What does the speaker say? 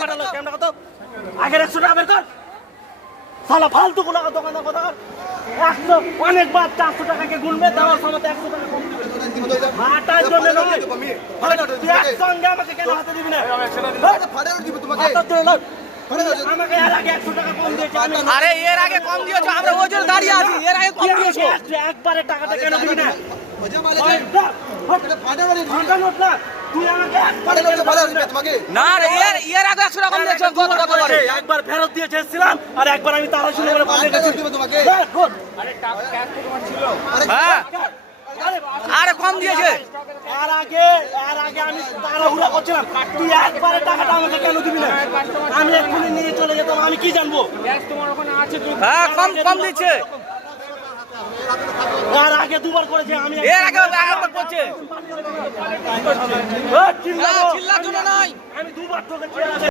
পাঠালো ক্যামেরা কত আগের 100 টাকা বের কর শালা ফালতু গুলো দোকানদার কথা একশো অনেকবার 400 টাকাকে গুনবে দেওয়ার সময় 100 টাকা কম দিবে হাটার জন্য নয় তুই একসঙ্গে আমাকে কেন হাতে দিবি না ফাড়ে দিব তোমাকে হাতে ধরে লও আমাকে এর আগে 100 টাকা কম দিয়েছে আমি আরে এর আগে কম দিয়েছো আমরা ওই জন্য দাঁড়িয়ে আছি এর আগে কম দিয়েছো একবারে টাকাটা কেন দিবি না মজা মারে ফাড়ে মারে ফাটা নোট না তুই আমাকে একবারে ফাড়ে দিবে তোমাকে না রে এর আগে 100 টাকা কম দিয়েছো কত টাকা করে একবার ফেরত দিয়ে এসেছিলাম আর একবার আমি তারা শুনে করে পাঠিয়ে গেছি দিব তোমাকে আরে টাকা ক্যাশ তো তোমার ছিল হ্যাঁ আরে কম দিয়েছে আর আগে আমি তাড়াহুড়া করছিলাম তুই একবারে টাকাটা আমাকে কেন দিবি না আমি এক্ষুনি নিয়ে চলে যেতাম আমি কি জানবো হ্যাঁ কম দিচ্ছে আর আগে দুবার করেছে আমি এর আগে একবার করছে চিল্লাবো চিল্লার জন্য নয় আমি দুবার তোকে